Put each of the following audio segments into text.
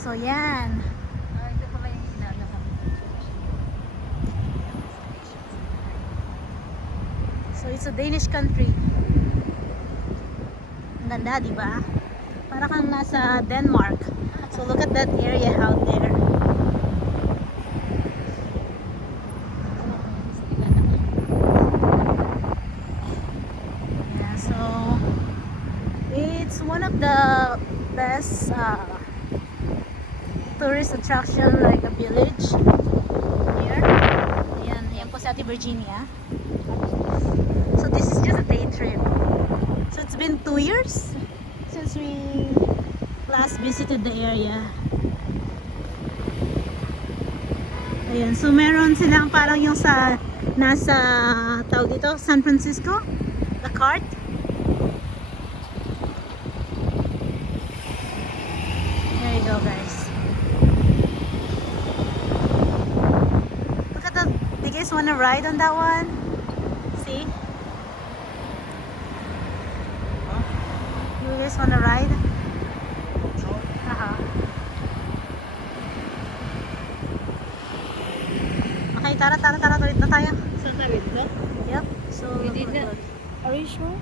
So yan. Ito pala yung inaano kami. So it's a Danish country. Ang ganda, di ba? Para kang nasa Denmark. So look at that area out there. Yeah, so it's one of the best tourist attraction, like a village here. Ayan po sa Ate Virginia. So this is just a day trip. So it's been 2 years since we last visited the area. Ayan, so meron silang parang yung sa nasa tawag dito, San Francisco, the cart. There you go, guys. Look at that. Do you guys want to ride on that one? See? You guys want to ride? Okay, tara ulit na tayo. Saan tayo dito? Yep. So We did that. Are you sure?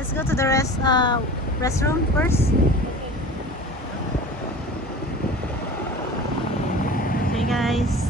let's go to the restroom first. Okay guys.